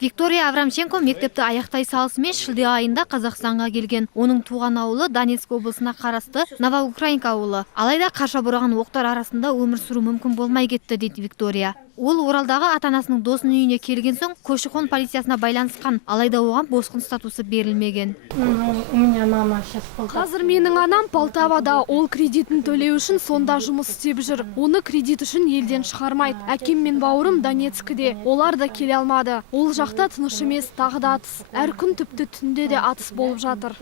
Виктория Аврамченко мектепті аяқтай салысымен шілде айында Қазақстанға келген. Оның туған ауылы Донецк облысына қарасты Новоукраинка ауылы. Алайда қаша бұраған оқтар арасында өмір сүру мүмкін болмай кетті, дейді Виктория. Ол Оралдағы ата-анасының досының үйіне келген соң көші-қон полициясына байланысқан, алайда оған босқын статусы берілмеген. Қазір менің анам Полтавада, ол кредитін төлеу үшін сонда жұмыс істеп жүр. Оны кредит үшін елден шығармайды. Әкем мен бауырым Донецкіде, олар да келе алмады. Ол жақта тыныш емес, тағы да атыс. Әр күн тіпті түнде де атыс болып жатыр.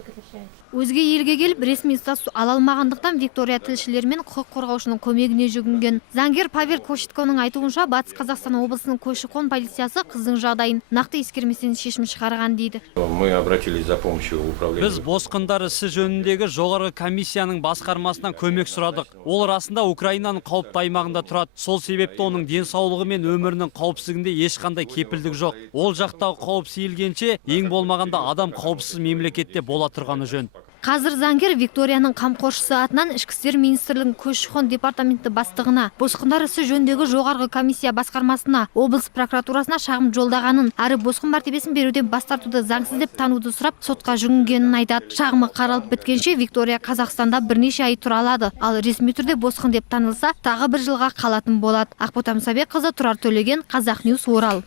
Өзге елге келіп, ресми статус ала алмағандықтан Виктория тілшілер мен құқық қорғаушының көмегіне жүгінген. Заңгер Павел Кошитконың айтуынша, Батыс Қазақстан облысының көші-қон полициясы қыздың жағдайын нақты ескерместен шешім шығарған дейді. Біз босқындар ісі жөніндегі жоғарғы комиссияның басқармасынан көмек сұрадық. Ол расында Украинаның қауіпті аймағында тұрады. Сол себепті оның денсаулығы мен өмірінің қауіпсіздігінде ешқандай кепілдік жоқ. Ол жақтағы қауіп сейілгенше, ең болмағанда адам қауіпсіз мемлекетте бола тұрғаны жөн. Қазір заңгер Викторияның қамқоршысы атынан Ішкі істер министрлігінің көші-қон департаменті бастығына, босқындар ісі жөніндегі жоғарғы комиссия басқармасына, облыс прокуратурасына шағым жолдағанын, әрі босқын мәртебесін беруден бас тартуды заңсыз деп тануды сұрап, сотқа жүгінгенін айтады. Шағымы қаралып біткенше Виктория Қазақстанда бірнеше ай тұра алады, ал ресми түрде босқын деп танылса, тағы бір жылға қалатын болады. Ақбота Мұсабекқызы, Тұрар Төлеген, Қазақ Ньюс, Орал.